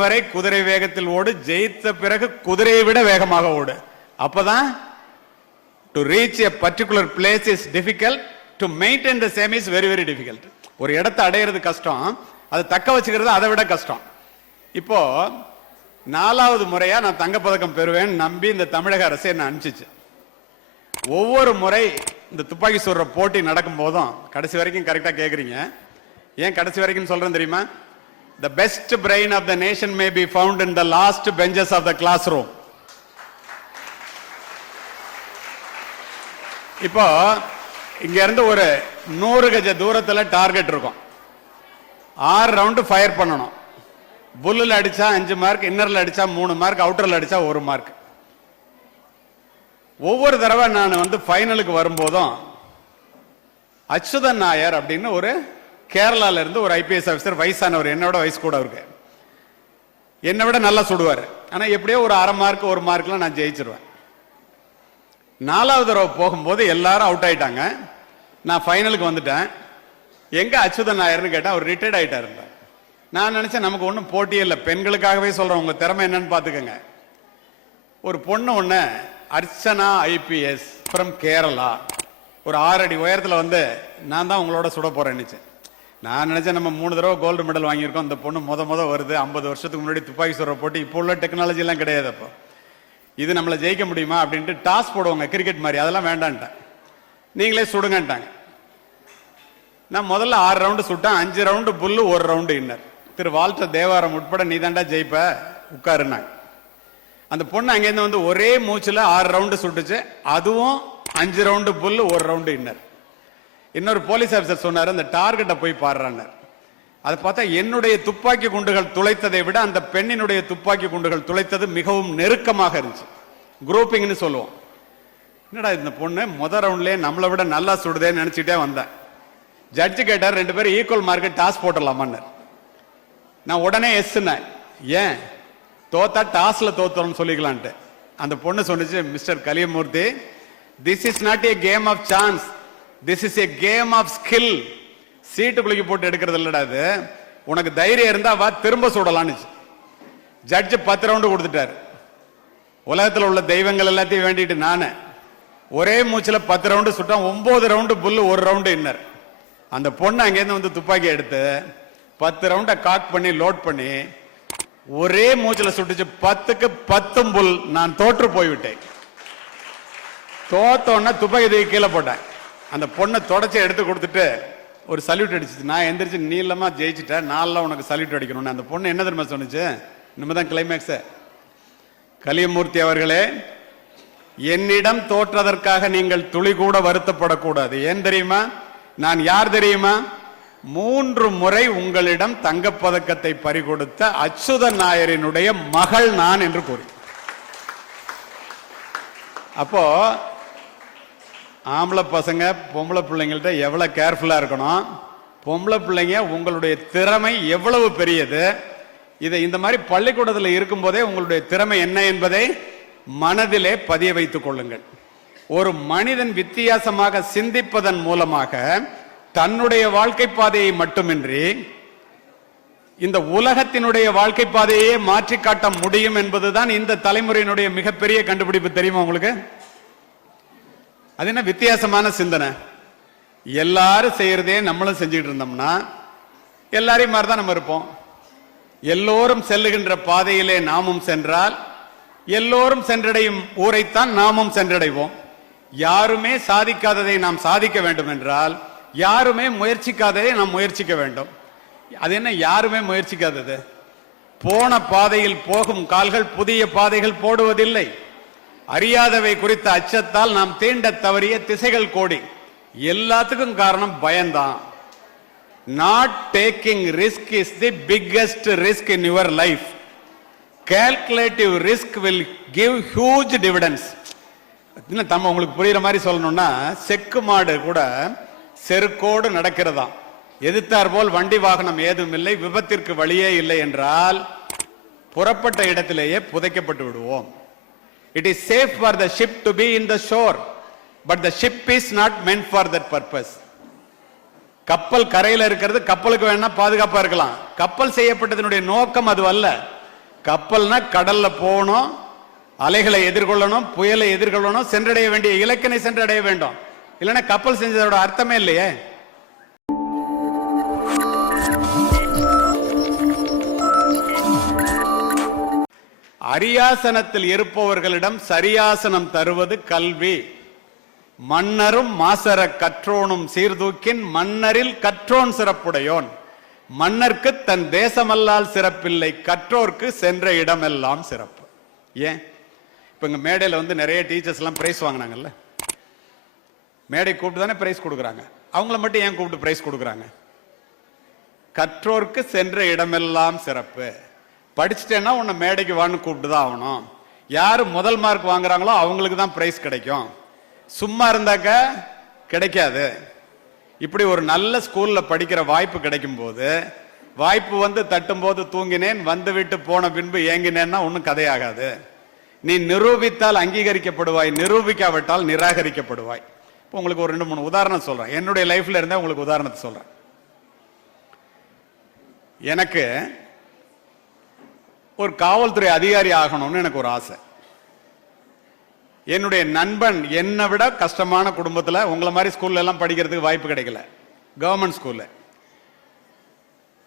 வரை குதிரை வேகத்தில் ஓடு ஜெயித்த பிறகு குதிரையை விட வேகமாக ஓடு. அப்பதான் to reach a particular place is difficult to maintain the same is very very difficult ஒரு இடத்தை அடையிறது கஷ்டம் அதை தக்க வச்சுக்கிறது அதை விட கஷ்டம். இப்போ நாலாவது முறையா நான் தங்கப்பதக்கம் பெறுவேன் நம்பி இந்த தமிழக அரசு என்ன அனுப்பிச்சிச்சு. ஒவ்வொரு முறை இந்த துப்பாக்கி சுடுற போட்டி நடக்கும் போதும் கடைசி வரைக்கும் கரெக்டா கேக்குறீங்க. ஏன் கடைசி வரைக்கும் சொல்றேன் தெரியுமா? The best brain of the nation may be found in the last benches of the classroom இப்போ இங்க இருந்து ஒரு நூறு கஜ தூரத்தில் டார்கெட் இருக்கும். ஆறு ரவுண்டு ஃபயர் பண்ணணும். புல்லில் அடித்தா அஞ்சு மார்க் இன்னரில் அடித்தா மூணு மார்க் அவுட்டரில் அடித்தா ஒரு மார்க் ஒவ்வொரு தடவை நான் வந்து ஃபைனலுக்கு வரும்போதும் அச்சுதன் நாயர் அப்படின்னு ஒரு கேரளால இருந்து ஒரு ஐபிஎஸ் ஆஃபீஸர் வயசானவர். என்னோட வயசு கூட இருக்கு என்னை விட நல்லா சுடுவார். ஆனால் எப்படியோ ஒரு அரை மார்க் ஒரு மார்க்லாம் நான் ஜெயிச்சிருவேன். நாலாவது தடவை போகும்போது எல்லாரும் அவுட் ஆயிட்டாங்க. நான் ஃபைனலுக்கு வந்துட்டேன். எங்கே அச்சுதன் நாயர்னு கேட்டேன் அவர் ரிட்டையர்ட் ஆயிட்டாரு நான் நினச்சேன் நமக்கு ஒன்றும் போட்டியே இல்லை. பெண்களுக்காகவே சொல்கிறேன் உங்கள் திறமை என்னன்னு பார்த்துக்கோங்க ஒரு பொண்ணு ஒன்று அர்ச்சனா ஐபிஎஸ் ஃப்ரம் கேரளா. ஒரு ஆறு அடி உயரத்தில் வந்து நான் தான் உங்களோட சுட போறேன்னுச்சு நான் நினைச்சேன் நம்ம மூணு தடவை கோல்டு மெடல் வாங்கியிருக்கோம். அந்த பொண்ணு முத முத வருது. ஐம்பது வருஷத்துக்கு முன்னாடி துப்பாக்கி சுடுற போட்டு. இப்போ உள்ள டெக்னாலஜிலாம் கிடையாது அப்போ. இது நம்மளை ஜெயிக்க முடியுமா அப்படின்ட்டு டாஸ் போடுவாங்க கிரிக்கெட் மாதிரி. அதெல்லாம் வேண்டான்ட்டேன் நீங்களே சுடுங்கன்ட்டாங்க. நான் முதல்ல ஆறு ரவுண்டு சுட்டேன். அஞ்சு ரவுண்டு புல்லு ஒரு round inner Thiru Walter Devaram உட்பட நீ தாண்டா ஜெயிப்ப? உட்காருனாங்க. அந்த பொண்ணு அங்கேருந்து வந்து ஒரே மூச்சில் ஆறு ரவுண்டு சுட்டுச்சு. அதுவும் அஞ்சு ரவுண்டு புல்லு ஒரு ரவுண்டு இன்னர் இன்னொரு போலீஸ் ஆஃபீஸர் சொன்னார் அந்த டார்கெட்டை போய் பாடுறாங்க அதை பார்த்தா என்னுடைய துப்பாக்கி குண்டுகள் துளைத்ததை விட அந்த பெண்ணினுடைய துப்பாக்கி குண்டுகள் துளைத்தது மிகவும் நெருக்கமாக இருந்துச்சு. குரூப்பிங்னு சொல்லுவோம். என்னடா இந்த பொண்ணு? முத ரவுண்ட்லேயே நம்மளை விட நல்லா சுடுதேன்னு நினச்சிட்டே வந்தேன். ஜட்ஜு கேட்டார் ரெண்டு பேரும் ஈக்குவல் மார்க்கெட் டாஸ் போட்டலாமான்னு நான் உடனே எஸ்னேன் ஏன்? தோத்தா டாஸில் தோத்தோம்னு சொல்லிக்கலான்ட்டு. அந்த பொண்ணு சொன்னுச்சு mister Kaliyamoorthy this is not a game of chance this is a game of skill சீட்டு குளிக்க போட்டு எடுக்கிறது இல்லடா அது உனக்கு தைரியம் இருந்தா வா திரும்ப சுடலான்னு ஜட்ஜு பத்து ரவுண்டு கொடுத்துட்டாரு. உலகத்தில் உள்ள தெய்வங்கள் எல்லாத்தையும் வேண்டிட்டு நானே. ஒரே மூச்சில் பத்து ரவுண்டு சுட்டான் ஒன்பது ரவுண்டு புல்லு ஒரு ரவுண்டு இன்னர் அந்த பொண்ணு அங்கேருந்து வந்து துப்பாக்கி எடுத்து பத்து ரவுண்டை காக் பண்ணி லோட் பண்ணி ஒரே மூச்சில் சுட்டுச்சு. பத்துக்கு பத்தும் புல் நான் தோற்று போய்விட்டேன். தோத்தோன்னா துப்பாக்கி தூக்கி கீழே போட்டேன். அந்த பொண்ணை தொடச்சி எடுத்து கொடுத்துட்டு ஒரு சல்யூட் அடிச்சிச்சு நான் எந்திரிச்சு நீளமாக ஜெயிச்சிட்டேன். நாளில் உனக்கு சல்யூட் அடிக்கணும்னு. அந்த பொண்ணு என்ன தெரியுமா சொன்னுச்சு? இனிமேதான் கிளைமேக்ஸ் கலியமூர்த்தி அவர்களே என்னிடம் தோற்றதற்காக நீங்கள் துளி கூட வருத்தப்படக்கூடாது. ஏன் தெரியுமா? நான் யார் தெரியுமா? மூன்று முறை உங்களிடம் தங்கப்பதக்கத்தை பறிகொடுத்த அச்சுதன் நாயரினுடைய மகள் நான் என்று கூறி. அப்போ ஆம்பளை பசங்க பொம்பளை பிள்ளைங்கள்ட்ட எவ்வளவு கேர்ஃபுல்லா இருக்கணும்? பொம்பளை பிள்ளைங்க உங்களுடைய திறமை எவ்வளவு பெரியது? இதை இந்த மாதிரி பள்ளிக்கூடத்தில் இருக்கும்போதே உங்களுடைய திறமை என்ன என்பதை மனதிலே பதிய வைத்துக் கொள்ளுங்கள். ஒரு மனிதன் வித்தியாசமாக சிந்திப்பதன் மூலமாக தன்னுடைய வாழ்க்கை பாதையை மட்டுமின்றி இந்த உலகத்தினுடைய வாழ்க்கை பாதையே மாற்றி காட்ட முடியும் என்பதுதான் இந்த தலைமுறையினுடைய மிகப்பெரிய கண்டுபிடிப்பு தெரியுமா உங்களுக்கு? அது என்ன வித்தியாசமான சிந்தனை? எல்லாரும் செய்யறதே நம்மளும் செஞ்சுக்கிட்டு இருந்தோம்னா எல்லாரையும் மாதிரி தான் நம்ம இருப்போம். எல்லோரும் செல்லுகின்ற பாதையிலே நாமும் சென்றால் எல்லோரும் சென்றடையும் ஊரைத்தான் நாமும் சென்றடைவோம். யாருமே சாதிக்காததை நாம் சாதிக்க வேண்டும் என்றால் யாருமே முயற்சிக்காததை நாம் முயற்சிக்க வேண்டும். அது என்ன யாருமே முயற்சிக்காதது? போன பாதையில் போகும் கால்கள் புதிய பாதைகள் போடுவதில்லை. அறியாதவை குறித்த அச்சத்தால் நாம் தீண்ட தவறிய திசைகள் கோடி. எல்லாத்துக்கும் காரணம் பயம்தான். Not taking risk is the biggest risk in your life calculative risk will give huge dividends இன்னும் தம்ம உங்களுக்கு புரியுற மாதிரி சொல்லணும்னா செக்கு மாடு கூட செருக்கோடு நடக்கிறதாம். எதிர்த்தார் போல் வண்டி வாகனம் ஏதும் இல்லை விபத்திற்கு வழியே இல்லை என்றால் புறப்பட்ட இடத்திலேயே புதைக்கப்பட்டு விடுவோம். It is safe for the ship to be in the shore but the ship is not meant for that purpose கப்பல் கரையில் இருக்கிறது கப்பலுக்கு வேணா பாதுகாப்பா இருக்கலாம். கப்பல் செய்யப்பட்டதனுடைய நோக்கம் அது அல்ல. கப்பல்னா கடல்ல போகணும் அலைகளை எதிர்கொள்ளணும் புயலை எதிர்கொள்ளணும் சென்றடைய வேண்டிய இலக்கினை சென்றடைய வேண்டும். இல்லைன்னா கப்பல் செஞ்சதோட அர்த்தமே இல்லையே. அரியாசனத்தில் இருப்பவர்களிடம் சரியாசனம் தருவது கல்வி. மன்னரும் மாசர கற்றோனும் சீர்தூக்கின் மன்னரில் கற்றோன் சிறப்புடையோன். மன்னர்க்கு தன் தேசமல்லால் சிறப்பில்லை கற்றோர்க்கு சென்ற இடமெல்லாம் சிறப்பு. ஏன்? இப்ப இங்க மேடையில் வந்து நிறைய டீச்சர்ஸ் எல்லாம் பிரைஸ் வாங்கினாங்கல்ல? மேடை கூப்பிட்டு தானே பிரைஸ் கொடுக்குறாங்க. அவங்கள மட்டும் ஏன் கூப்பிட்டு பிரைஸ் கொடுக்குறாங்க? கற்றோர்க்கு சென்ற இடமெல்லாம் சிறப்பு. படிச்சுட்டேன்னா உன்னை மேடைக்கு வான்னு கூப்பிட்டு தான் ஆகணும். யார் முதல் மார்க் வாங்குறாங்களோ அவங்களுக்கு தான் பிரைஸ் கிடைக்கும். சும்மா இருந்தாக்க கிடைக்காது. இப்படி ஒரு நல்ல ஸ்கூலில் படிக்கிற வாய்ப்பு கிடைக்கும் போது வாய்ப்பு வந்து தட்டும் போது தூங்கினேன் வந்து விட்டு போன பின்பு ஏங்கினேன்னா ஒன்றும் கதையாகாது. நீ நிரூபித்தால் அங்கீகரிக்கப்படுவாய் நிரூபிக்காவிட்டால் நிராகரிக்கப்படுவாய். இப்போ உங்களுக்கு ஒரு ரெண்டு மூணு உதாரணம் சொல்கிறேன் என்னுடைய லைஃப்ல இருந்தே உங்களுக்கு உதாரணத்தை சொல்கிறேன் எனக்கு ஒரு காவல்துறை அதிகாரி ஆகணும்னு எனக்கு ஒரு ஆசை. என்னுடைய நண்பன் என்னை விட கஷ்டமான குடும்பத்தில் உங்களை மாதிரி ஸ்கூல்ல எல்லாம் படிக்கிறதுக்கு வாய்ப்பு கிடைக்கல. கவர்மெண்ட் ஸ்கூல்ல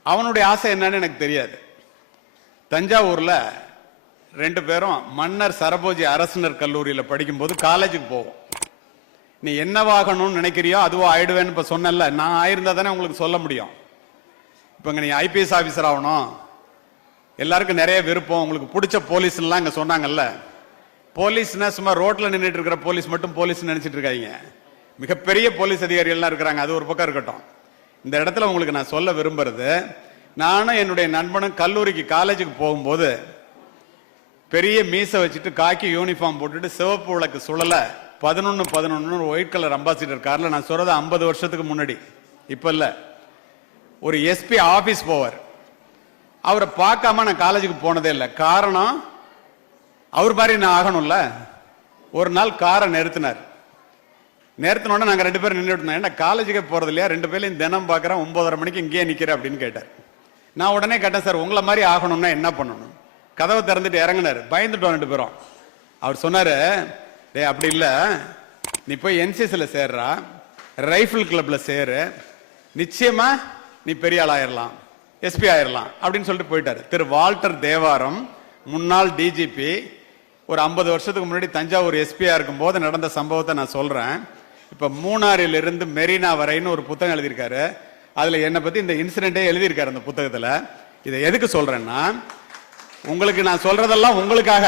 அவனுடைய ஆசை என்னன்னு எனக்கு தெரியாது. தஞ்சாவூர்ல ரெண்டு பேரும் மன்னர் சரபோஜி அரசினர் கல்லூரியில் படிக்கும்போது காலேஜுக்கு போவோம். நீ என்னவாகணும்னு நினைக்கிறியோ அதுவோ ஆயிடுவேன்னு இப்போ சொன்னல நான் ஆயிருந்தா தானே உங்களுக்கு சொல்ல முடியும். இப்போ நீ ஐபிஎஸ் ஆஃபீஸர் ஆகணும். எல்லாருக்கும் நிறைய விருப்பம். உங்களுக்கு பிடிச்ச போலீஸ்லாம் அங்கே சொன்னாங்கல்ல. போலீஸ்னா சும்மா ரோட்டில் நின்றுட்டு இருக்கிற போலீஸ் மட்டும் போலீஸ் நினச்சிட்டு இருக்காங்க மிகப்பெரிய போலீஸ் அதிகாரிகள்லாம் இருக்கிறாங்க. அது ஒரு பக்கம் இருக்கட்டும். இந்த இடத்துல உங்களுக்கு நான் சொல்ல விரும்புறது நானும் என்னுடைய நண்பனும் கல்லூரிக்கு காலேஜுக்கு போகும்போது பெரிய மீசை வச்சுட்டு காக்கி யூனிஃபார்ம் போட்டுட்டு சிவப்பு விளக்கு சுழலை பதினொன்று பதினொன்று ஒயிட் கலர் அம்பாசிடர் காரில் நான் சொல்கிறது ஐம்பது வருஷத்துக்கு முன்னாடி. இப்போ இல்லை. ஒரு எஸ்பி ஆஃபீஸ் போவார். அவரை பார்க்காம நான் காலேஜுக்கு போனதே இல்லை. காரணம் அவர் மாதிரி நான் ஆகணும்ல. ஒரு நாள் காரை நிறுத்தினார். நிறுத்தினோட நாங்கள் ரெண்டு பேரும் நின்றுட்டு இருந்தோம். ஏன்னா காலேஜுக்கே போறது இல்லையா? ரெண்டு பேரையும் தினம் பார்க்குறேன். ஒன்பதரை மணிக்கு இங்கேயே நிற்கிறேன் அப்படின்னு கேட்டார். நான் உடனே கேட்டேன் சார் உங்களை மாதிரி ஆகணும்னா என்ன பண்ணணும்? கதவை திறந்துட்டு இறங்கினார். பயந்துட்டோம் ரெண்டு பேரும். அவர் சொன்னார் டேய் அப்படி இல்லை. நீ போய் என்சிஎஸ்ல சேர்றா. ரைஃபிள் கிளப்ல சேரு. நிச்சயமா நீ பெரிய ஆள் ஆயிரலாம். எஸ்பி ஆயிடலாம் அப்படின்னு சொல்லிட்டு போயிட்டார். திரு வால்டர் தேவாரம் முன்னாள் டிஜிபி ஒரு ஐம்பது வருஷத்துக்கு முன்னாடி தஞ்சாவூர் எஸ்பியாக இருக்கும் போது நடந்த சம்பவத்தை நான் சொல்கிறேன் இப்போ மூணாறில் இருந்து மெரினா வரைன்னு ஒரு புத்தகம் எழுதியிருக்காரு. அதில் என்னை பற்றி இந்த இன்சிடென்ட்டே எழுதியிருக்காரு அந்த புத்தகத்தில். இதை எதுக்கு சொல்கிறேன்னா உங்களுக்கு நான் சொல்கிறதெல்லாம் உங்களுக்காக.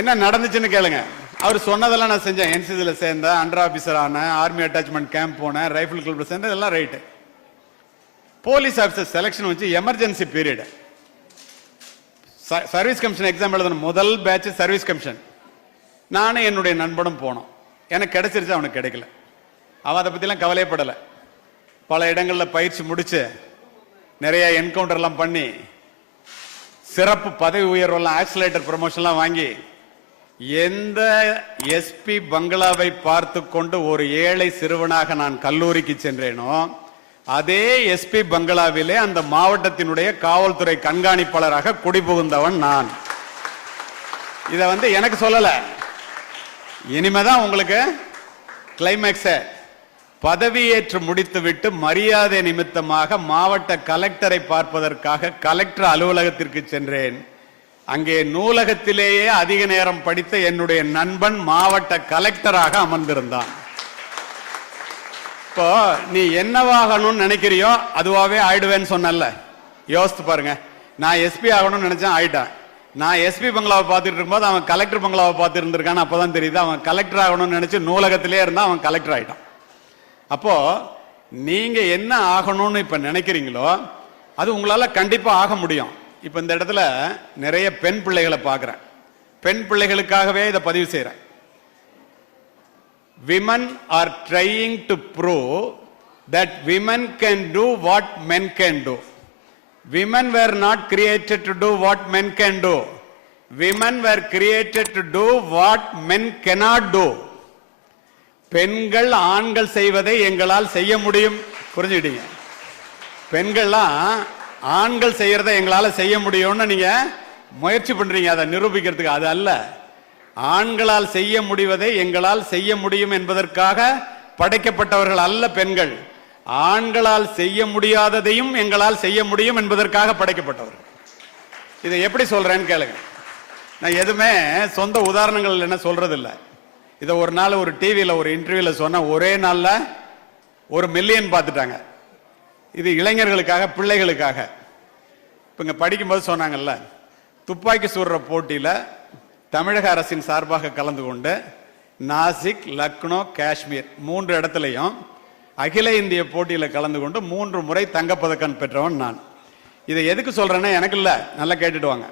என்ன நடந்துச்சுன்னு கேளுங்க. அவர் சொன்னதெல்லாம் நான் செஞ்சேன். என்சிசியில் சேர்ந்தேன் அண்டர் ஆஃபீஸர் ஆனேன் ஆர்மி அட்டாச்மெண்ட் கேம்ப் போனேன் ரைஃபிள் கிளப்பில் சேர்ந்தேன் இதெல்லாம் ரைட்டு போலீஸ் ஆஃபீஸர் செலெக்ஷன் வச்சு emergency period service commission exam எழுதணும் முதல் பேட்ச் சர்வீஸ் கமிஷன் நானும் என்னுடைய நண்பனும் போனோம். எனக்கு கிடைச்சிருச்சு அவனுக்கு கிடைக்கல. அவன் அதை பற்றிலாம் கவலையப்படலை பல இடங்களில் பயிற்சி முடிச்சு நிறைய என்கவுண்டர்லாம் பண்ணி சிறப்பு பதவி உயர்வெல்லாம் ஆக்சிலேட்டர் ப்ரமோஷன்லாம் வாங்கி எந்த எஸ்பி பங்களாவை பார்த்து கொண்டு ஒரு ஏழை சிறுவனாக நான் கல்லூரிக்கு சென்றேனோ அதே எஸ்பி பங்களாவிலே அந்த மாவட்டத்தினுடைய காவல்துறை கண்காணிப்பாளராக குடிபுகுந்தவன் நான். இதை வந்து எனக்கு சொல்லலை. இனிமேதான் உங்களுக்கு கிளைமேக்ஸ பதவியேற்று முடித்துவிட்டு மரியாதை நிமித்தமாக மாவட்ட கலெக்டரை பார்ப்பதற்காக கலெக்டர் அலுவலகத்திற்கு சென்றேன். அங்கே நூலகத்திலேயே அதிக நேரம் படித்த என்னுடைய நண்பன் மாவட்ட கலெக்டராக அமர்ந்திருந்தான். இப்போ நீ என்னவாகணும்னு நினைக்கிறியோ அதுவாகவே ஆயிடுவேன்னு சொன்னல யோசித்து பாருங்க. நான் எஸ்பி ஆகணும்னு நினைச்சேன் ஆயிட்டேன். நான் எஸ்பி பங்களாவை பார்த்துட்டு இருக்கும்போது அவன் கலெக்டர் பங்களாவை பார்த்து இருந்திருக்கான்னு அப்பதான் தெரியுது. அவன் கலெக்டர் ஆகணும்னு நினைச்சு நூலகத்திலே இருந்தால் அவன் கலெக்டர் ஆயிட்டான். அப்போ நீங்க என்ன ஆகணும்னு இப்ப நினைக்கிறீங்களோ அது உங்களால கண்டிப்பா ஆக முடியும். இப்ப இந்த இடத்துல நிறைய பெண் பிள்ளைகளை பார்க்குறேன். பெண் பிள்ளைகளுக்காகவே இதை பதிவு செய்கிறேன் women are trying to prove that women can do what men can do. Women were not created to do what men can do. Women were created to do what men cannot do. பெண்கள் ஆண்கள் செய்வதை எங்களால் செய்ய முடியும் புரிஞ்சுக்கிட்டீங்க பெண்கள்லாம் ஆண்கள் செய்யறத எங்களால செய்ய முடியும்னு நீங்க முயற்சி பண்றீங்க அதை நிரூபிக்கிறதுக்கு அது அல்ல ஆண்களால் செய்ய முடிவதை எங்களால் செய்ய முடியும் என்பதற்காக படைக்கப்பட்டவர்கள் அல்ல பெண்கள். ஆண்களால் செய்ய முடியாததையும் எங்களால் செய்ய முடியும் என்பதற்காக படைக்கப்பட்டவர்கள். இதை எப்படி சொல்றேன்னு கேளுங்க. நான் எதுவுமே சொந்த உதாரணங்கள் என்ன சொல்றது இல்லை இதை ஒரு நாள் ஒரு டிவியில் ஒரு இன்டர்வியூல சொன்ன ஒரே நாள்ல ஒரு மில்லியன் பார்த்துட்டாங்க. இது இளைஞர்களுக்காக பிள்ளைகளுக்காக. இப்போ இங்கே படிக்கும்போது சொன்னாங்கல்ல துப்பாக்கி சுடுற போட்டியில் தமிழக அரசின் சார்பாக கலந்து கொண்டு நாசிக் லக்னோ காஷ்மீர் மூன்று இடத்துலையும் அகில இந்திய போட்டியில் கலந்து கொண்டு மூன்று முறை தங்கப்பதக்கம் பெற்றவன் நான். இதை எதுக்கு சொல்கிறேன்னா எனக்கு இல்லை. நல்லா கேட்டுடுவாங்க.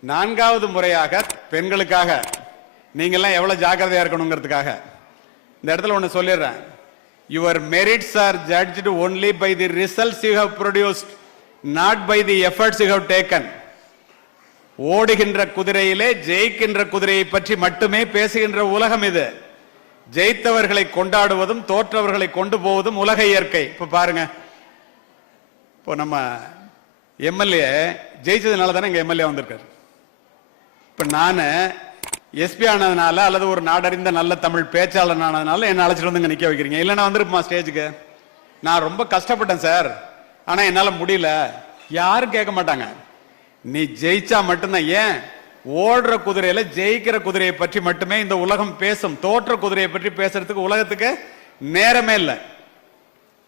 நான்காவது முறையாக பெண்களுக்காக நீங்கள்லாம் எவ்வளோ ஜாக்கிரதையாக இருக்கணுங்கிறதுக்காக. இந்த இடத்துல ஒன்று சொல்லிடுறேன். Your merits are judged only by the results you have produced not by the efforts you have taken ஓடுகின்ற குதிரையிலே ஜெயிக்கின்ற குதிரையை பற்றி மட்டுமே பேசுகின்ற உலகம் இது. ஜெயித்தவர்களை கொண்டாடுவதும் தோற்றவர்களை கொண்டு போவதும் உலக இயற்கை. இப்ப பாருங்க. இப்போ நம்ம எம்எல்ஏ ஜெயிச்சதுனால தானே இங்க எம்எல்ஏ வந்திருக்காரு. இப்ப நான் எஸ்பி ஆனதுனால அல்லது ஒரு நாடறிந்த நல்ல தமிழ் பேச்சாளர் ஆனதுனால என்ன அழைச்சிட்டு வந்து இங்க நிக்க வைக்கிறீங்க? இல்லைன்னா வந்திருப்போமா ஸ்டேஜுக்கு? நான் ரொம்ப கஷ்டப்பட்டேன் சார். ஆனா என்னால முடியல. யாரும் கேட்க மாட்டாங்க. நீ ஜெயிச்சா மட்டும்தான். ஏன்? ஓடுற குதிரையில ஜெயிக்கிற குதிரையை பற்றி மட்டுமே இந்த உலகம் பேசும். தோற்ற குதிரையை பற்றி பேசுறதுக்கு உலகத்துக்கு நேரமே இல்லை.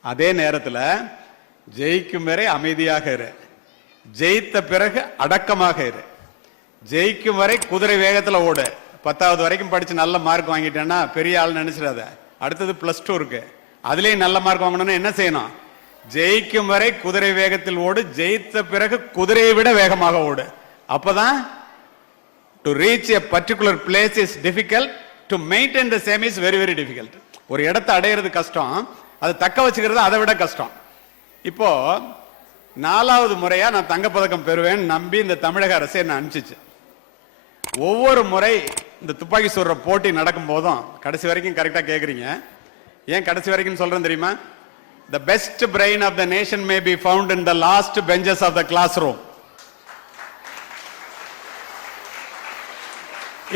அதே நேரத்தில் ஜெயிக்கும் வரை அமைதியாக இரு. ஜெயித்த பிறகு அடக்கமாக இரு. ஜெயிக்கும் வரை குதிரை வேகத்தில் ஓடு. பத்தாவது வரைக்கும் படிச்சு நல்ல மார்க் வாங்கிட்டேன்னா பெரிய ஆள் நினைச்சிடாத. அடுத்தது பிளஸ் டூ இருக்கு. அதுலேயும் நல்ல மார்க் வாங்கணும்னா என்ன செய்யணும்? ஜெயிக்கும் வரை குதிரை வேகத்தில் ஓடு ஜெயித்த பிறகு குதிரையை விட வேகமாக ஓடு. அப்பதான் to reach a particular place is difficult to maintain the same is very very difficult ஒரு இடத்தை அடையிறது கஷ்டம் அதை தக்க வச்சுக்கிறது அதை விட கஷ்டம். இப்போ நாலாவது முறையா நான் தங்கப்பதக்கம் பெறுவேன் நம்பி இந்த தமிழக அரசு என்ன அனுப்பிச்சிச்சு. ஒவ்வொரு முறை இந்த துப்பாக்கி சுடுற போட்டி நடக்கும் போதும் கடைசி வரைக்கும் கரெக்டாக கேட்குறீங்க ஏன் கடைசி வரைக்கும் சொல்கிறேன் தெரியுமா? The best brain of the nation may be found in the last benches of the classroom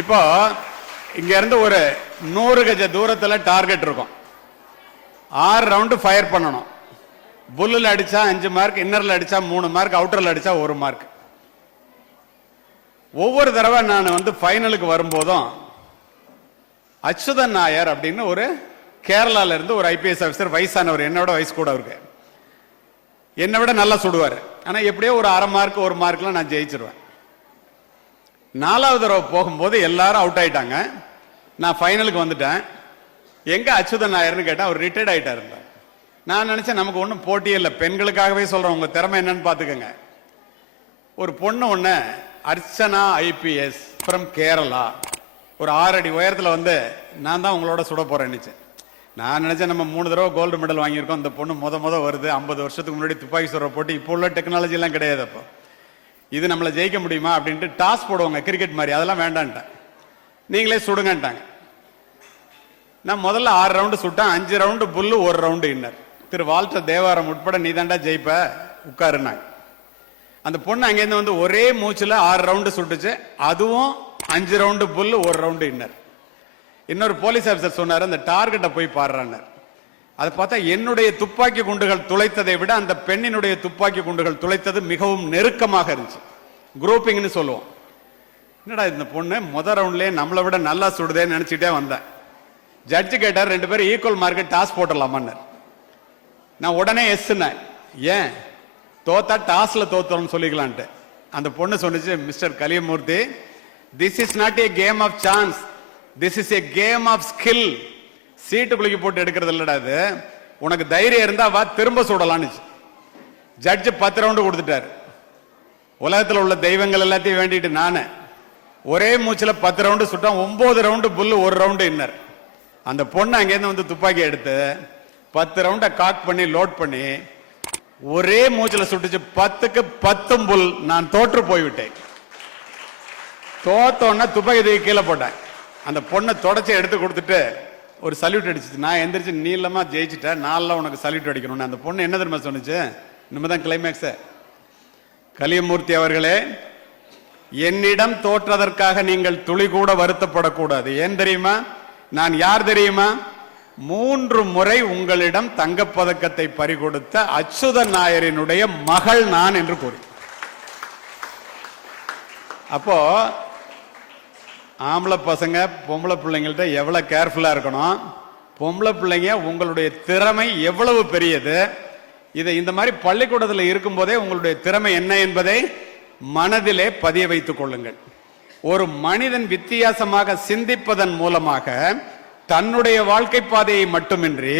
இப்போ இங்க இருந்து ஒரு நூறு கஜ தூரத்தில் டார்கெட் இருக்கும். ஆறு ரவுண்டு ஃபயர் பண்ணணும். புல்லில் அடிச்சா அஞ்சு மார்க் இன்னரில் அடிச்சா மூணு மார்க் அவுட்டரில் அடிச்சா ஒரு மார்க் ஒவ்வொரு தடவை நான் வந்து ஃபைனலுக்கு வரும்போதும் அச்சுதன் நாயர் அப்படின்னு ஒரு கேரளால இருந்து ஒரு ஐபிஎஸ் ஆஃபீஸர் வயசானவர். என்னோட வயசு கூட அவருக்கு. என்னை விட நல்லா சுடுவார். ஆனா எப்படியோ ஒரு அரை மார்க் ஒரு மார்க்லாம் நான் ஜெயிச்சிருவேன். நாலாவது தடவை போகும்போது எல்லாரும் அவுட் ஆயிட்டாங்க. நான் ஃபைனலுக்கு வந்துட்டேன். எங்க அச்சுதன் நாயர்னு கேட்டேன் அவர் ரிட்டையர்ட் ஆயிட்டாரு நான் நினைச்சேன் நமக்கு ஒன்றும் போட்டியே இல்லை. பெண்களுக்காகவே சொல்றேன் உங்க திறமை என்னன்னு பாத்துக்கோங்க ஒரு பொண்ணு ஒண்ணு அர்ச்சனா ஐபிஎஸ் ஃப்ரம் கேரளா. ஒரு ஆறு அடி வந்து நான் தான் உங்களோட சுட போறேன்னுச்சு நான் நினைச்சேன் நம்ம மூணு தடவை கோல்டு மெடல் வாங்கியிருக்கோம். அந்த பொண்ணு முத முத வருது. ஐம்பது வருஷத்துக்கு முன்னாடி துப்பாக்கி சுடுற போட்டு. இப்போ உள்ள டெக்னாலஜிலாம் கிடையாது அப்போ. இது நம்மளை ஜெயிக்க முடியுமா அப்படின்ட்டு டாஸ் போடுவாங்க கிரிக்கெட் மாதிரி. அதெல்லாம் வேண்டான்ட்டேன் நீங்களே சுடுங்கன்ட்டாங்க. நான் முதல்ல ஆறு ரவுண்டு சுட்டேன். அஞ்சு ரவுண்டு புல்லு ஒரு round inner Thiru Walter Devaram உட்பட நீ தாண்டா ஜெயிப்ப? உட்காருனாங்க. அந்த பொண்ணு அங்கேருந்து வந்து ஒரே மூச்சில் ஆறு ரவுண்டு சுட்டுச்சு. அதுவும் அஞ்சு ரவுண்டு புல்லு ஒரு ரவுண்டு இன்னர் இன்னொரு போலீஸ் ஆஃபீஸர் சொன்னார் அந்த டார்கெட்டை போய் பாடுறாங்க அதை பார்த்தா என்னுடைய துப்பாக்கி குண்டுகள் துளைத்ததை விட அந்த பெண்ணினுடைய துப்பாக்கி குண்டுகள் துளைத்தது மிகவும் நெருக்கமாக இருந்துச்சு. குரூப்பிங்னு சொல்லுவோம். என்னடா இந்த பொண்ணு? முத ரவுண்ட்லேயே நம்மளை விட நல்லா சுடுதேன்னு நினச்சிட்டே வந்தேன். ஜட்ஜு கேட்டார் ரெண்டு பேரும் ஈக்குவல் மார்க்கெட் டாஸ் போட்டுடலாமான்னு. நான் உடனே எஸ்ன்னேன் ஏன்? தோத்தா டாஸில் தோத்தோம்னு சொல்லிக்கலான்ட்டு. அந்த பொண்ணு சொன்னுச்சு mister Kaliyamoorthy this is not a game of chance this is a game of skill சீட்டு குளிக்க போட்டு எடுக்கிறது இல்லடா அது உனக்கு தைரியம் இருந்தா வா திரும்ப சுடலான்னு ஜட்ஜு பத்து ரவுண்டு கொடுத்துட்டாரு. உலகத்தில் உள்ள தெய்வங்கள் எல்லாத்தையும் வேண்டிட்டு நானே. ஒரே மூச்சில் பத்து ரவுண்டு சுட்டோம் ஒம்பது ரவுண்டு புல்லு ஒரு ரவுண்டு இன்னர் அந்த பொண்ணு அங்கேருந்து வந்து துப்பாக்கி எடுத்து பத்து ரவுண்டை காக் பண்ணி லோட் பண்ணி ஒரே மூச்சில் சுட்டுச்சு. பத்துக்கு பத்தும் புல் நான் தோற்று போய்விட்டேன். தோத்தோன்னா துப்பாக்கி தூக்கி கீழே போட்டேன். அந்த பொண்ணை தொடச்சி எடுத்து கொடுத்துட்டு ஒரு சல்யூட் அடிச்சிச்சு. நான் எந்திரிச்சு நீளமா ஜெயிச்சிட்டேன். நாளில் உனக்கு சல்யூட் அடிக்கணும்னு. அந்த பொண்ணு என்ன தெரியுமா சொன்னிச்சு? இனிமே தான் கிளைமேக்ஸு கலியமூர்த்தி அவர்களே என்னிடம் தோற்றதற்காக நீங்கள் துளி கூட வருத்தப்படக்கூடாது. ஏன் தெரியுமா? நான் யார் தெரியுமா? மூன்று முறை உங்களிடம் தங்கப்பதக்கத்தை பறிகொடுத்த அச்சுதன் நாயரினுடைய மகள் நான் என்று கூறி. அப்போ ஆம்பளை பசங்க பொம்பளை பிள்ளைங்கள்ட்ட எவ்வளவு கேர்ஃபுல்லா இருக்கணும்? பொம்பளை பிள்ளைங்க உங்களுடைய திறமை எவ்வளவு பெரியது? இதை இந்த மாதிரி பள்ளிக்கூடத்தில் இருக்கும்போதே உங்களுடைய திறமை என்ன என்பதை மனதிலே பதிய வைத்துக் கொள்ளுங்கள். ஒரு மனிதன் வித்தியாசமாக சிந்திப்பதன் மூலமாக தன்னுடைய வாழ்க்கை பாதையை மட்டுமின்றி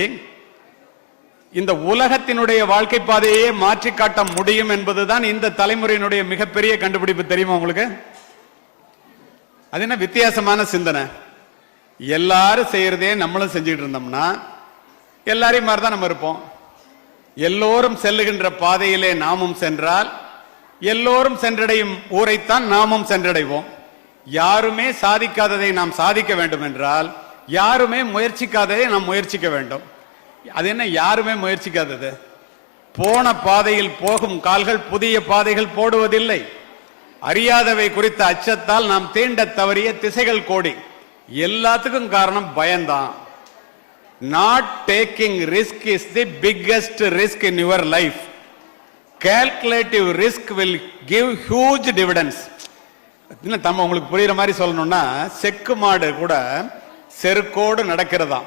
இந்த உலகத்தினுடைய வாழ்க்கை பாதையே மாற்றி காட்ட முடியும் என்பதுதான் இந்த தலைமுறையினுடைய மிகப்பெரிய கண்டுபிடிப்பு தெரியுமா உங்களுக்கு? அது என்ன வித்தியாசமான சிந்தனை? எல்லாரும் செய்யறதே நம்மளும் செஞ்சுக்கிட்டு இருந்தோம்னா எல்லாரையும் மாதிரி தான் நம்ம இருப்போம். எல்லோரும் செல்லுகின்ற பாதையிலே நாமும் சென்றால் எல்லோரும் சென்றடையும் ஊரைத்தான் நாமும் சென்றடைவோம். யாருமே சாதிக்காததை நாம் சாதிக்க வேண்டும் என்றால் யாருமே முயற்சிக்காததை நாம் முயற்சிக்க வேண்டும். அது என்ன யாருமே முயற்சிக்காதது? போன பாதையில் போகும் கால்கள் புதிய பாதைகள் போடுவதில்லை. அறியாதவை குறித்த அச்சத்தால் நாம் தீண்ட தவறிய திசைகள் கோடி. எல்லாத்துக்கும் காரணம் பயம்தான். Not taking risk is the biggest risk in your life calculative risk will give huge dividends இன்னும் தம்ம உங்களுக்கு புரியுற மாதிரி சொல்லணும்னா செக்கு மாடு கூட செருக்கோடு நடக்கிறதாம்.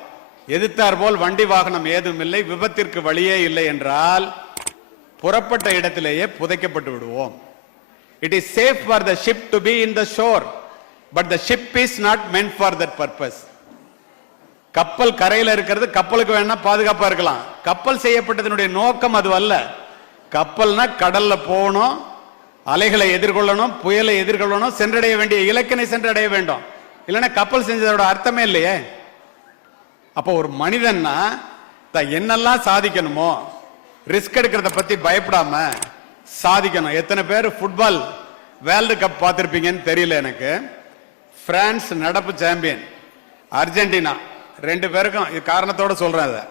எதிர்த்தார் போல் வண்டி வாகனம் ஏதும் இல்லை விபத்திற்கு வழியே இல்லை என்றால் புறப்பட்ட இடத்திலேயே புதைக்கப்பட்டு விடுவோம். It is safe for the ship to be in the shore but the ship is not meant for that purpose கப்பல் கரையில் இருக்கிறது கப்பலுக்கு வேணா பாதுகாப்பாக இருக்கலாம். கப்பல் செய்யப்பட்டதனுடைய நோக்கம் அது அல்ல. கப்பல்னா கடல்ல போகணும் அலைகளை எதிர்கொள்ளணும் புயலை எதிர்கொள்ளணும் சென்றடைய வேண்டிய இலக்கினை சென்றடைய வேண்டும். இல்லைன்னா கப்பல் செஞ்சதோட அர்த்தமே இல்லையே. அப்போ ஒரு மனிதன்னா தான் என்னெல்லாம் சாதிக்கணுமோ ரிஸ்க் எடுக்கிறத பத்தி பயப்படாம சாதிக்கணும். எத்தனை பேர் ஃபுட்பால் வேர்ல்டு கப் பார்த்துருப்பீங்கன்னு தெரியல எனக்கு. பிரான்ஸ் நடப்பு சாம்பியன். அர்ஜென்டினா. ரெண்டு பேருக்கும் இது காரணத்தோட சொல்கிறேன் அதை.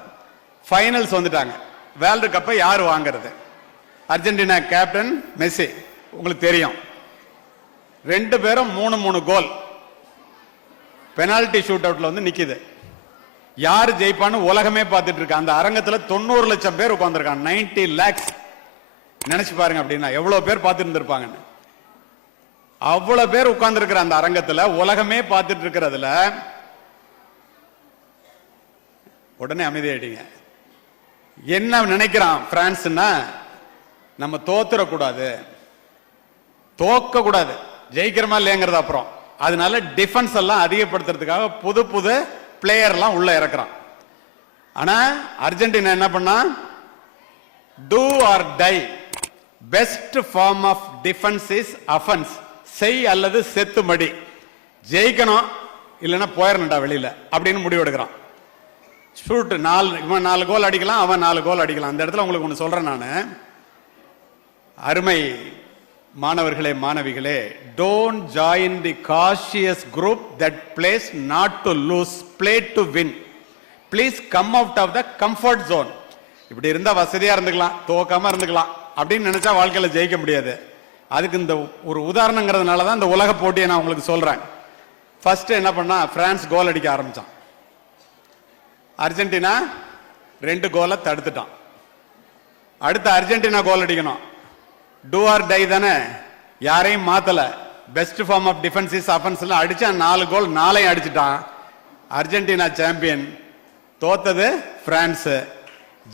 ஃபைனல்ஸ் வந்துட்டாங்க. வேர்ல்டு கப்பை யார் வாங்குறது? Argentina captain Messi. உங்களுக்கு தெரியும். ரெண்டு பேரும் மூணு மூணு கோல் பெனால்டி ஷூட் அவுட்ல வந்து நிற்கிது யார் ஜெயிப்பான்னு உலகமே பார்த்துட்டு இருக்கா. அந்த அரங்கத்தில் தொண்ணூறு லட்சம் பேர் உட்காந்துருக்கான் நைன்டி லேக்ஸ் நினைச்சு பாருங்க அப்படின்னா எவ்வளோ பேர் பார்த்துட்டு இருந்திருப்பாங்கன்னு அவ்வளவு பேர் உட்கார்ந்துருக்கிற அந்த அரங்கத்துல உலகமே பார்த்துட்டு இருக்கிறதுல உடனே அமைதியாயிட்டீங்க. என்ன நினைக்கிறான் பிரான்ஸ்னா நம்ம தோத்துறக்கூடாது. தோக்க கூடாது ஜெயிக்கிறமா இல்லையங்கிறது அப்புறம். அதனால டிஃபென்ஸ் எல்லாம் அதிகப்படுத்துறதுக்காக புது புது பிளேயர்லாம் உள்ள இறக்குறான். ஆனா அர்ஜென்டினா என்ன பண்ணா? Do or die best form of defence is offence செய் அல்லது செத்து மடி. ஜெயிக்கணும் இல்லைன்னா போயிடணும்டா வெளியில் அப்படின்னு முடிவு எடுக்கிறான். ஷூட் நாலு இவன் நாலு கோல் அடிக்கலாம் அவன் நாலு கோல் அடிக்கலாம். அந்த இடத்துல உங்களுக்கு ஒன்று சொல்கிறேன் நான். அருமை மாணவர்களே மாணவிகளே don't join the cautious group that plays not to lose play to win please come out of the comfort zone இப்படி இருந்தால் வசதியாக இருந்துக்கலாம் தோக்காமல் இருந்துக்கலாம் அப்படின்னு நினச்சா வாழ்க்கையில் ஜெயிக்க முடியாது. அதுக்கு இந்த ஒரு உதாரணங்கிறதுனால தான் இந்த உலக போட்டியை நான் உங்களுக்கு சொல்கிறேன் ஃபர்ஸ்ட் என்ன பண்ணா பிரான்ஸ் கோல் அடிக்க ஆரம்பித்தான் அர்ஜென்டினா ரெண்டு கோலை தடுத்துட்டான். அடுத்து அர்ஜென்டினா கோல் அடிக்கணும். டூ ஆர் டை தானே. யாரையும் மாற்றலை best form of defence is அஃபென்ஸ்ல அடித்தான் நாலு கோல் நாளையும் அடிச்சிட்டான். அர்ஜென்டினா சாம்பியன் தோத்தது ஃப்ரான்ஸு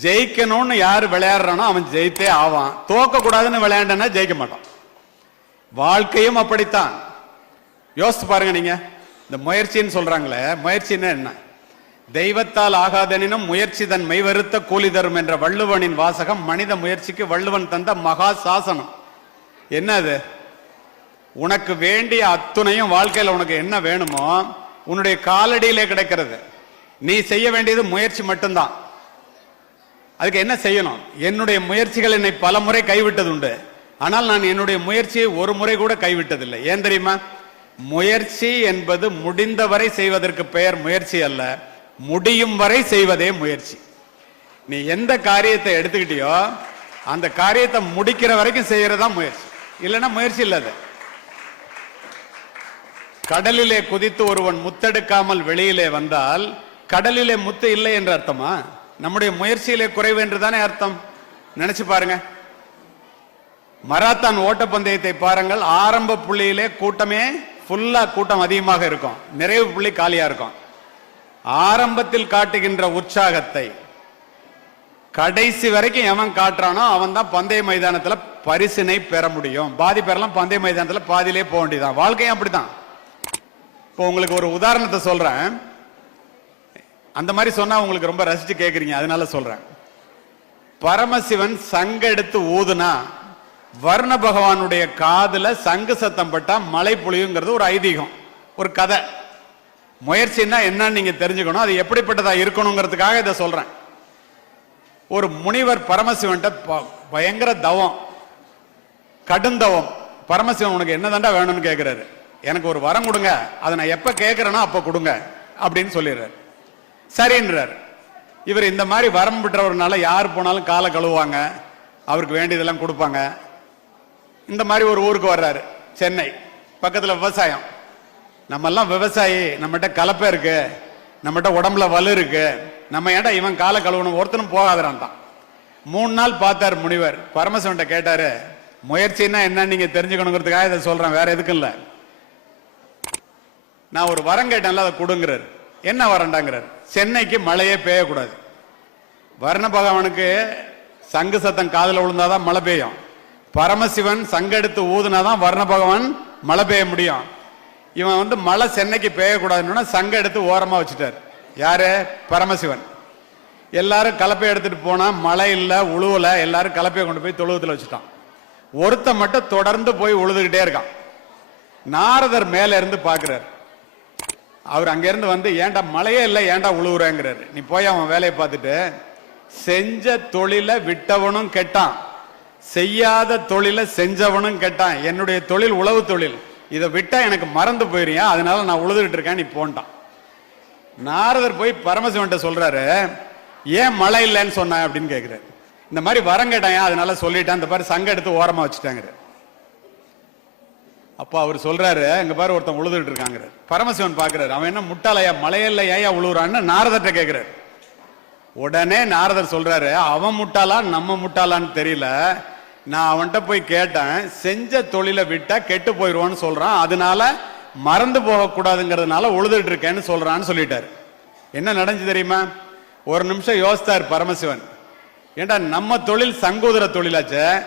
ஜெயிக்கணும்னு யார் விளையாடுறானோ அவன் ஜெயித்தே ஆவான். தோக்கக்கூடாதுன்னு விளையாண்டனா ஜெயிக்க மாட்டான். வாழ்க்கையும் அப்படித்தான். யோசித்து பாருங்க நீங்க. இந்த முயற்சின்னு சொல்றாங்களே முயற்சின்னா என்ன? தெய்வத்தால் ஆகாதெனினும் முயற்சி தன் மெய்வருத்த கூலி தரும் என்ற வள்ளுவனின் வாசகம் மனித முயற்சிக்கு வள்ளுவன் தந்த மகா சாசனம். என்ன அது? உனக்கு வேண்டிய அத்துணையும் வாழ்க்கையில் உனக்கு என்ன வேணுமோ உன்னுடைய காலடியிலே கிடைக்கிறது. நீ செய்ய வேண்டியது முயற்சி மட்டும்தான். அதுக்கு என்ன செய்யணும்? என்னுடைய முயற்சிகள் என்னை பல முறை கைவிட்டது உண்டு ஆனால் நான் என்னுடைய முயற்சியை ஒரு முறை கூட கைவிட்டதில்லை. ஏன் தெரியுமா? முயற்சி என்பது முடிந்தவரை செய்வதற்கு பெயர் முயற்சி அல்ல முடியும் வரை செய்வதே முயற்சி. நீ எந்த காரியத்தை எடுத்துக்கிட்டியோ அந்த காரியத்தை முடிக்கிற வரைக்கும் செய்யறதா முயற்சி. இல்லைன்னா முயற்சி இல்லை அது. கடலிலே குதித்து ஒருவன் முத்தெடுக்காமல் வெளியிலே வந்தால் கடலிலே முத்து இல்லை என்று அர்த்தமா? நம்முடைய முயற்சியிலே குறைவு என்று தானே அர்த்தம்? நினைச்சு பாருங்க. மராத்தான் ஓட்டப்பந்தயத்தை பாருங்கள் ஆரம்ப புள்ளியிலே கூட்டமே ஃபுல்லா கூட்டம் அதிகமாக இருக்கும். நிறைவு புள்ளி காலியா இருக்கும். ஆரம்பத்தில் காட்டுகின்ற உற்சாகத்தை கடைசி வரைக்கும் எவன் காட்டுறானோ அவன் தான் பந்தய மைதானத்துல பரிசினை பெற முடியும். பாதி பேரெல்லாம் பந்தய மைதானத்துல பாதியிலே போக வேண்டியதான் வாழ்க்கையும் அப்படிதான் இப்போ உங்களுக்கு ஒரு உதாரணத்தை சொல்றேன். அந்த மாதிரி சொன்னா உங்களுக்கு ரொம்ப ரசிச்சு கேக்குறீங்க. அதனால சொல்றேன். பரமசிவன் சங்க எடுத்து ஊதுனா வர்ண பகவானுடைய காதுல சங்கு சத்தம் பட்டா மழை பொழியுங்கிறது ஒரு ஐதீகம் ஒரு கதை. முயற்சின்னா என்னன்னு நீங்க தெரிஞ்சுக்கணும். அது எப்படிப்பட்டதா இருக்கணுங்கிறதுக்காக இதை சொல்றேன். ஒரு முனிவர் பரமசிவன்ட்ட ப- பயங்கர தவம். கடுந்தவம் பரமசிவன் உனக்கு என்னதாண்டா வேணும்னு கேட்கிறாரு எனக்கு ஒரு வரம் கொடுங்க. அதை நான் எப்ப கேட்குறேனோ அப்ப கொடுங்க அப்படின்னு சொல்லிடுறாரு. சரின்றார். இவர் இந்த மாதிரி வரம் பெற்றவர்னால யார் போனாலும் காலை கழுவுவாங்க. அவருக்கு வேண்டியதெல்லாம் கொடுப்பாங்க. இந்த மாதிரி ஒரு ஊருக்கு வர்றாரு சென்னை. பக்கத்தில் விவசாயம். நம்ம எல்லாம் விவசாயி நம்மகிட்ட கலப்பை இருக்கு நம்மகிட்ட உடம்புல வலு இருக்கு. நம்ம ஏன்டா இவன் காலை கழுவணும்? ஒருத்தனும் போகாதறான்ட்டான் மூணு நாள் பார்த்தார் முனிவர். பரமசிவன்ட்ட கேட்டாரு முயற்சின்னா என்ன நீங்க தெரிஞ்சுக்கணுங்கிறதுக்காக இதை சொல்றேன். வேற எதுக்கும் இல்லை. நான் ஒரு வரம் கேட்டேன்ல அதை கொடுங்கிறார். என்ன வரண்டாங்கிறார் சென்னைக்கு மழையே பெய்யக்கூடாது. வர்ண பகவானுக்கு சங்கு சத்தம் காதில் விழுந்தாதான் மழை பெய்யும். பரமசிவன் சங்கெடுத்து ஊதுனாதான் வர்ண பகவான் மழை பெய்ய முடியும். இவன் வந்து மழை சென்னைக்கு பெய்யக்கூடாதுன்னு சங்கம் எடுத்து ஓரமா வச்சுட்டார். யாரு? பரமசிவன். எல்லாரும் கலப்பை எடுத்துட்டு போனா மழை இல்லை உழுவல எல்லாரும் கலப்பையை கொண்டு போய் தொழுவத்தில் வச்சுட்டான். ஒருத்தன் மட்டும் தொடர்ந்து போய் உழுதுகிட்டே இருக்கான். நாரதர் மேல இருந்து பாக்குறாரு. அவர் அங்கேருந்து வந்து ஏன்டா மழையே இல்லை ஏன்டா உழுவுறேங்கிறாரு. நீ போய் அவன் வேலையை பார்த்துட்டு செஞ்ச தொழில விட்டவனும் கெட்டான். செய்யாத தொழிலை செஞ்சவனும் கேட்டான். என்னுடைய தொழில் உழவு தொழில். இதை விட்டா எனக்கு மறந்து போயிருயா? அதனால நான் உழுதுகிட்டு இருக்கேன் நீ போன்ட்டான். நாரதர் போய் பரமசிவன்ட்ட சொல்றாரு ஏன் மழை இல்லைன்னு சொன்ன? அப்படின்னு கேக்குறாரு. இந்த மாதிரி வரம் கேட்டான் அதனால சொல்லிட்டேன். இந்த மாதிரி சங்க எடுத்து ஓரமா வச்சுட்டாங்க அப்போ அவர் சொல்றாரு அங்க பாரு ஒருத்தன் உழுதுட்டு இருக்காங்க பரமசிவன் பாக்குறாரு அவன் என்ன முட்டாளையா? மலையில ஏயா உழுவுறான்னு? நாரதர்ட்ட கேக்குறாரு. உடனே நாரதர் சொல்றாரு அவன் முட்டாளா? நம்ம முட்டாளான்னு தெரியல. நான் அவன்கிட்ட போய் கேட்டேன் செஞ்ச தொழிலை விட்டா கெட்டு போயிடுவான்னு சொல்றான். அதனால மறந்து போகக்கூடாதுங்கிறதுனால உழுதுட்டு இருக்கேன்னு சொல்றான்னு சொல்லிட்டாரு. என்ன நடஞ்சு தெரியுமா? ஒரு நிமிஷம் யோசித்தார் பரமசிவன். ஏண்டா நம்ம தொழில் சங்கூதர தொழிலாச்சே.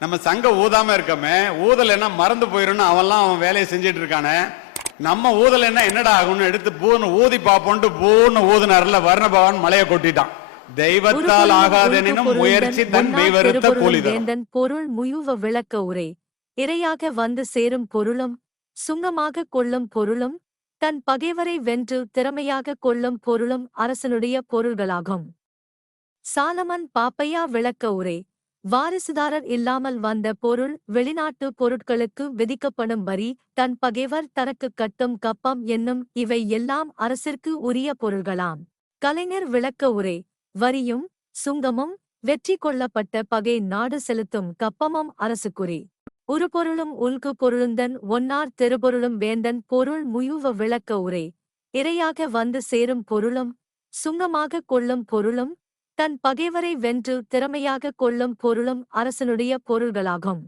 நம்ம சங்க ஊதாம இருக்கமே. ஊதல் என்ன மறந்து போயிடும்னு அவன்லாம் அவன் வேலையை செஞ்சுட்டு இருக்கானே. நம்ம ஊதல் என்ன என்னடா ஆகும்னு எடுத்து பூன்னு ஊதி பார்ப்போன்ட்டு பூன்னு ஊதுனார்ல வர்ணபவன் மலையை கொட்டிட்டான். தெய்வத்தால் ஆகாதெனினும் முயற்சி தன் மெய்வருத்த கூலி தரும் வேந்தன் பொருள் முயுவ விளக்க உரை. இரையாக வந்து சேரும் பொருளும் சுங்கமாக கொள்ளும் பொருளும் தன் பகைவரை வென்று திறமையாக கொள்ளும் பொருளும் அரசனுடைய பொருள்களாகும். சாலமன் பாப்பையா விளக்க உரை. வாரிசுதாரர் இல்லாமல் வந்த பொருள் வெளிநாட்டு பொருட்களுக்கு விதிக்கப்படும் வரி தன் பகைவர் தனக்கு கட்டும் கப்பம் என்னும் இவை எல்லாம் அரசிற்கு உரிய பொருள்களாம். கலைஞர் விளக்க உரை. வரியும் சுங்கமும் வெற்றி கொள்ளப்பட்ட பகை நாடு செலுத்தும் கப்பமும் அரசுக்குறி. உருபொருளும் உள்கு பொருளுந்தன் ஒன்னார் தெருபொருளும் வேந்தன் பொருள் முயுவ விளக்க உரை. இரையாக வந்து சேரும் பொருளும் சுங்கமாக கொள்ளும் பொருளும் தன் பகைவரை வென்று திறமையாக கொள்ளும் பொருளும் அரசனுடைய பொருள்களாகும்.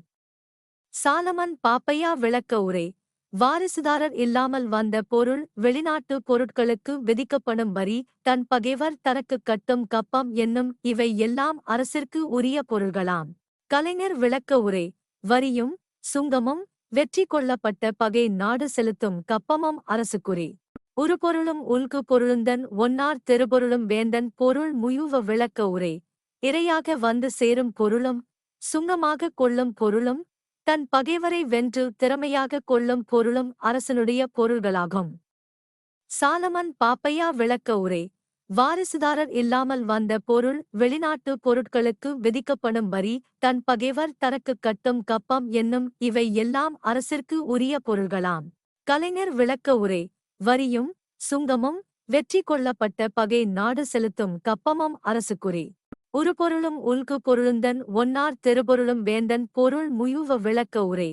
சாலமன் பாப்பையா விளக்க உரை. வாரிசுதாரர் இல்லாமல் வந்த பொருள் வெளிநாட்டு பொருட்களுக்கு விதிக்கப்படும் வரி தன் பகைவர் தனக்கு கட்டும் கப்பம் என்னும் இவை எல்லாம் அரசிற்கு உரிய பொருள்களாம். கலைஞர் விளக்க உரை வரியும் சுங்கமும் வெற்றி கொள்ளப்பட்ட பகை நாடு செலுத்தும் கப்பமும் அரசுக்குறி. உருபொருளும் உள்கு பொருளுந்தன் ஒன்னார் திருபொருளும் வேந்தன் பொருள் முயுவ விளக்க உரை. இரையாக வந்து சேரும் பொருளும் சுங்கமாக கொள்ளும் பொருளும் தன் பகைவரை வென்று திறமையாக கொள்ளும் பொருளும் அரசனுடைய பொருள்களாகும். சாலமன் பாப்பையா விளக்க உரை வாரிசுதாரர் இல்லாமல் வந்த பொருள் வெளிநாட்டு பொருட்களுக்கு விதிக்கப்படும் வரி தன் பகைவர் தனக்கு கட்டும் கப்பம் என்னும் இவை எல்லாம் அரசிற்கு உரிய பொருள்களாம். கலைஞர் விளக்க உரை வரியும் சுங்கமும் வெற்றி கொள்ளப்பட்ட பகை நாடு செலுத்தும் கப்பமும் அரசுக்குறி. உருபொருளும் உள்கு பொருளுந்தன் ஒன்னார் தெருபொருளும் வேந்தன் பொருள் முயுவ விளக்க உரை.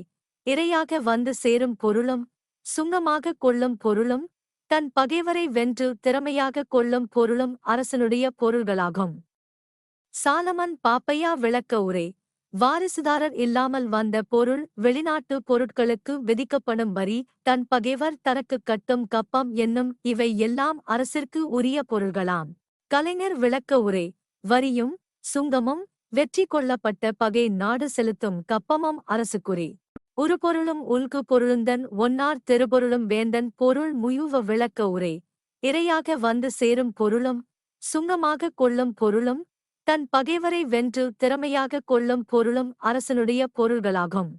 இரையாக வந்து சேரும் பொருளும் சுங்கமாக கொள்ளும் பொருளும் தன் பகைவரை வென்று திறமையாக கொள்ளும் பொருளும் அரசனுடைய பொருள்களாகும். சாலமன் பாப்பையா விளக்க உரை. வாரிசுதாரர் இல்லாமல் வந்த பொருள் வெளிநாட்டு பொருட்களுக்கு விதிக்கப்படும் வரி தன் பகைவர் தனக்கு கட்டும் கப்பம் என்னும் இவை எல்லாம் அரசிற்கு உரிய பொருள்களாம். கலைஞர் விளக்க உரை. வரியும் சுங்கமும் வெற்றி கொள்ளப்பட்ட பகை நாடு செலுத்தும் கப்பமும் அரசுக்குறி. உருபொருளும் உல்கு பொருளுந்தன் ஒன்னார் தெருபொருளும் வேந்தன் பொருள் முயுவ விளக்க உரை. இரையாக வந்து சேரும் பொருளும் சுங்கமாக கொள்ளும் பொருளும் தன் பகைவரை வென்று திறமையாக கொள்ளும் பொருளும் அரசனுடைய பொருள்களாகும்.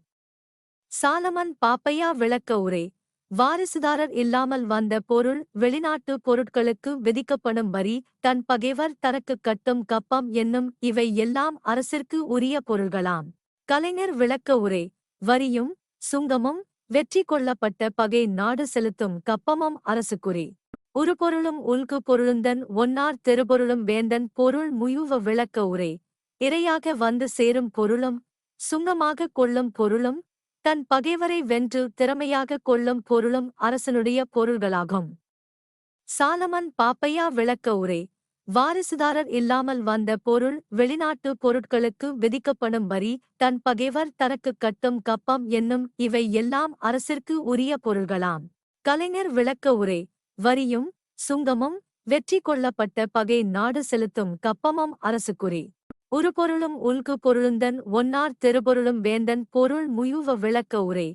சாலமன் பாப்பையா விளக்க உரை. வாரிசுதாரர் இல்லாமல் வந்த பொருள் வெளிநாட்டு பொருட்களுக்கு விதிக்கப்படும் வரி தன் பகைவர் தனக்கு கட்டும் கப்பம் என்னும் இவை எல்லாம் அரசிற்கு உரிய பொருள்களாம். கலைஞர் விளக்க உரை வரியும் சுங்கமும் வெற்றி கொள்ளப்பட்ட பகை நாடு செலுத்தும் கப்பமும் அரசுக்குறி. உருபொருளும் உள்கு பொருளுந்தன் ஒன்னார் தெருபொருளும் வேந்தன் பொருள் முயுவ விளக்க உரை. இரையாக வந்து சேரும் பொருளும் சுங்கமாக கொள்ளும் பொருளும் தன் பகைவரை வென்று திறமையாக கொள்ளும் பொருளும் அரசனுடைய பொருள்களாகும். சாலமன் பாப்பையா விளக்க உரை வாரிசுதாரர் இல்லாமல் வந்த பொருள் வெளிநாட்டு பொருட்களுக்கு விதிக்கப்படும் வரி தன் பகைவர் தனக்கு கட்டும் கப்பம் என்னும் இவை எல்லாம் அரசிற்கு உரிய பொருள்களாம். கலைஞர் விளக்க உரை வரியும் சுங்கமும் வெற்றி கொள்ளப்பட்ட பகை நாடு செலுத்தும் கப்பமும் அரசுக்குறி. உருபொருளும் உள்கு பொருளுந்தன் ஒன்னார் தெருபொருளும் வேந்தன் பொருள் முயுவ விளக்க உரை.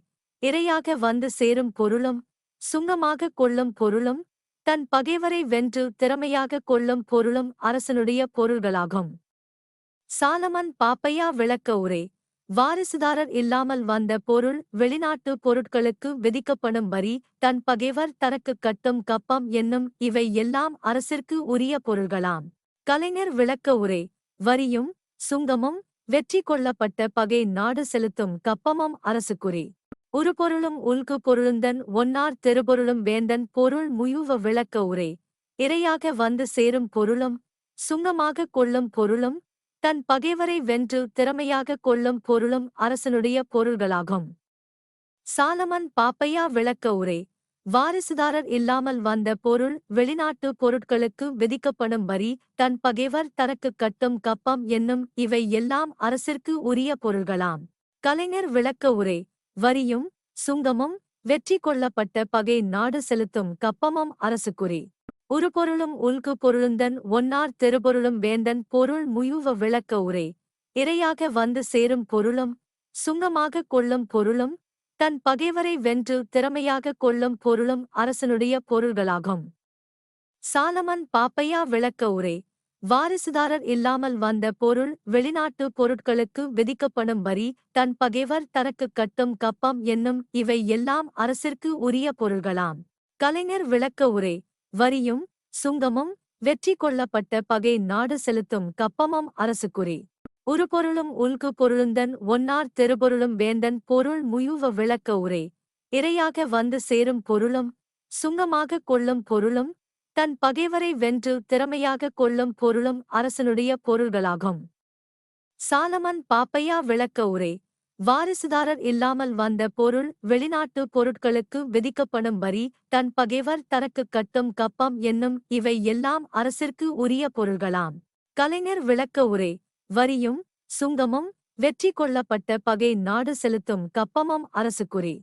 இரையாக வந்து சேரும் பொருளும் சுங்கமாக கொள்ளும் பொருளும் தன் பகைவரை வென்று திறமையாக கொள்ளும் பொருளும் அரசனுடைய பொருள்களாகும். சாலமன் பாப்பையா விளக்க உரை. வாரிசுதாரர் இல்லாமல் வந்த பொருள் வெளிநாட்டு பொருட்களுக்கு விதிக்கப்படும் வரி தன் பகைவர் தனக்கு கட்டும் கப்பம் என்னும் இவை எல்லாம் அரசிற்கு உரிய பொருள்களாம். கலைஞர் விளக்க உரை. வரியும் சுங்கமும் வெற்றி கொள்ளப்பட்ட பகை நாடு செலுத்தும் கப்பமும் அரசுக்குறி. உருபொருளும் உள்கு பொருளுந்தன் ஒன்னார் தெருபொருளும் வேந்தன் பொருள் முயுவ விளக்க உரை. இரையாக வந்து சேரும் பொருளும் சுங்கமாக கொள்ளும் பொருளும் தன் பகைவரை வென்று திறமையாக கொள்ளும் பொருளும் அரசனுடைய பொருள்களாகும். சாலமன் பாப்பையா விளக்க உரை. வாரிசுதாரர் இல்லாமல் வந்த பொருள் வெளிநாட்டு பொருட்களுக்கு விதிக்கப்படும் வரி தன் பகைவர் தனக்கு கட்டும் கப்பம் என்னும் இவை எல்லாம் அரசிற்கு உரிய பொருள்களாம். கலைஞர் விளக்க உரை வரியும் சுங்கமும் வெற்றி கொள்ளப்பட்ட பகை நாடு செலுத்தும் கப்பமும் அரசுக்குறி. உருபொருளும் உள்கு பொருளுந்தன் ஒன்னார் தெருபொருளும் வேந்தன் பொருள் முயுவ விளக்க உரை. இரையாக வந்து சேரும் பொருளும் சுங்கமாக கொள்ளும் பொருளும் தன் பகைவரை வென்று திறமையாக கொள்ளும் பொருளும் அரசனுடைய பொருள்களாகும். சாலமன் பாப்பையா விளக்க உரை வாரிசுதாரர் இல்லாமல் வந்த பொருள் வெளிநாட்டு பொருட்களுக்கு விதிக்கப்படும் வரி தன் பகைவர் தனக்கு கட்டும் கப்பம் என்னும் இவை எல்லாம் அரசிற்கு உரிய பொருள்களாம். கலைஞர் விளக்க உரை வரியும் சுங்கமும் வெற்றி கொள்ளப்பட்ட பகை நாடு செலுத்தும் கப்பமும் அரசுக்குறி. உருபொருளும் உள்கு பொருளுந்தன் ஒன்னார் தெருபொருளும் வேந்தன் பொருள் முயுவ விளக்க உரை. இரையாக வந்து சேரும் பொருளும் சுங்கமாக கொள்ளும் பொருளும் தன் பகைவரை வென்று திறமையாக கொள்ளும் பொருளும் அரசனுடைய பொருள்களாகும். சாலமன் பாப்பையா விளக்க உரை. வாரிசுதாரர் இல்லாமல் வந்த பொருள் வெளிநாட்டு பொருட்களுக்கு விதிக்கப்படும் வரி தன் பகைவர் தனக்கு கட்டும் கப்பம் என்னும் இவை எல்லாம் அரசிற்கு உரிய பொருள்களாம். கலைஞர் விளக்க உரை. வரியும் சுங்கமும் வெற்றி கொள்ளப்பட்ட பகை நாடு செலுத்தும் கப்பமும் அரசுக்குறி.